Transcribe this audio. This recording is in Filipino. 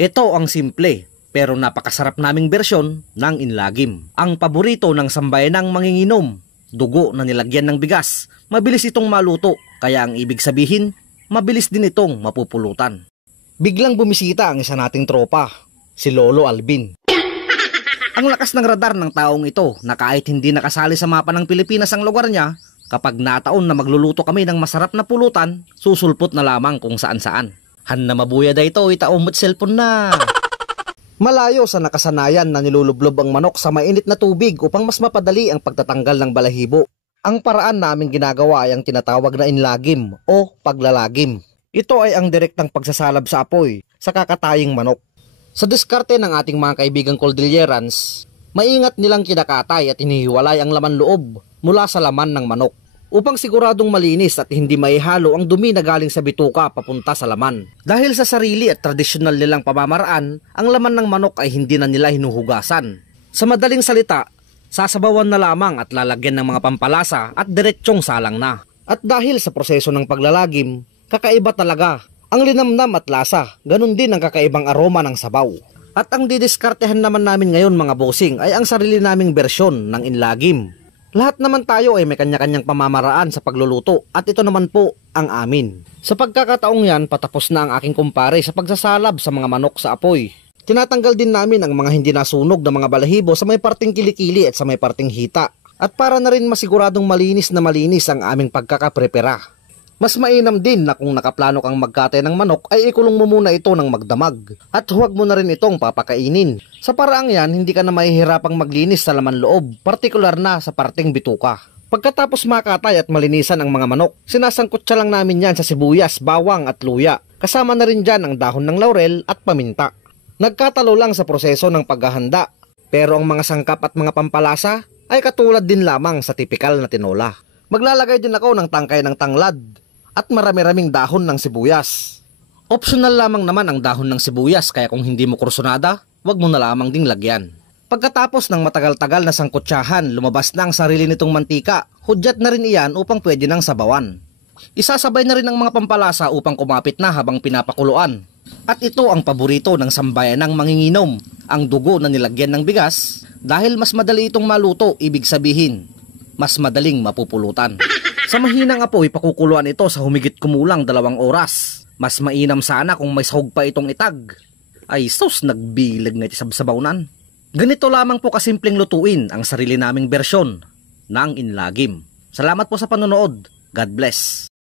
Ito ang simple pero napakasarap naming bersyon ng inlagim. Ang paborito ng sambayanang manginginom, dugo na nilagyan ng bigas. Mabilis itong maluto, kaya ang ibig sabihin, mabilis din itong mapupulutan. Biglang bumisita ang isa nating tropa, si Lolo Alvin. Ang lakas ng radar ng taong ito na kahit hindi nakasali sa mapa ng Pilipinas ang lugar niya, kapag nataon na magluluto kami ng masarap na pulutan, susulpot na lamang kung saan-saan. Han na mabuya da ito, itaumot cellphone na. Malayo sa nakasanayan na nilulublob ang manok sa mainit na tubig upang mas mapadali ang pagtatanggal ng balahibo. Ang paraan namin ginagawa ay ang tinatawag na inlagim o paglalagim. Ito ay ang direktang pagsasalab sa apoy sa kakataying manok. Sa diskarte ng ating mga kaibigang Cordillerans, maingat nilang kinakatay at hinihiwalay ang laman loob mula sa laman ng manok upang siguradong malinis at hindi maihalo ang dumi na galing sa bituka papunta sa laman. Dahil sa sarili at tradisyonal nilang pamamaraan, ang laman ng manok ay hindi na nila hinuhugasan. Sa madaling salita, sasabawan na lamang at lalagyan ng mga pampalasa at diretsyong salang na. At dahil sa proseso ng paglalagim, kakaiba talaga ang linamnam at lasa, ganun din ang kakaibang aroma ng sabaw. At ang didiskartehan naman namin ngayon mga bossing ay ang sarili naming bersyon ng inlagim. Lahat naman tayo ay may kanya-kanyang pamamaraan sa pagluluto at ito naman po ang amin. Sa pagkakataong yan, patapos na ang aking kumpare sa pagsasalab sa mga manok sa apoy. Tinatanggal din namin ang mga hindi nasunog na mga balahibo sa may parting kilikili at sa may parting hita. At para na rin masiguradong malinis na malinis ang aming pagkakaprepara. Mas mainam din na kung nakaplano kang magkate ng manok ay ikulong mo muna ito ng magdamag. At huwag mo na rin itong papakainin. Sa paraang yan, hindi ka na mahihirapang maglinis sa laman loob, partikular na sa parting bituka. Pagkatapos makatay at malinisan ang mga manok, sinasangkutsa lang namin yan sa sibuyas, bawang at luya. Kasama na rin dyan ang dahon ng laurel at paminta. Nagkatalo lang sa proseso ng paghahanda, pero ang mga sangkap at mga pampalasa ay katulad din lamang sa tipikal na tinola. Maglalagay din ako ng tangkay ng tanglad at marami-raming dahon ng sibuyas. Optional lamang naman ang dahon ng sibuyas, kaya kung hindi mo kursunada, wag mo na lamang ding lagyan. Pagkatapos ng matagal-tagal na sangkutsahan, lumabas na ang sarili nitong mantika. Hudyat na rin iyan upang pwede nang sabawan. Isasabay na rin ang mga pampalasa upang kumapit na habang pinapakuluan. At ito ang paborito ng sambayanang manginginom, ang dugo na nilagyan ng bigas. Dahil mas madali itong maluto, ibig sabihin, mas madaling mapupulutan. Sa mahinang apoy, pakukuluan ito sa humigit kumulang 2 oras. Mas mainam sana kung may sahog pa itong itag. Ay sus, nagbilag na iti sabsabawnan. Ganito lamang po kasimpleng lutuin ang sarili naming bersyon ng inlagim. Salamat po sa panonood. God bless.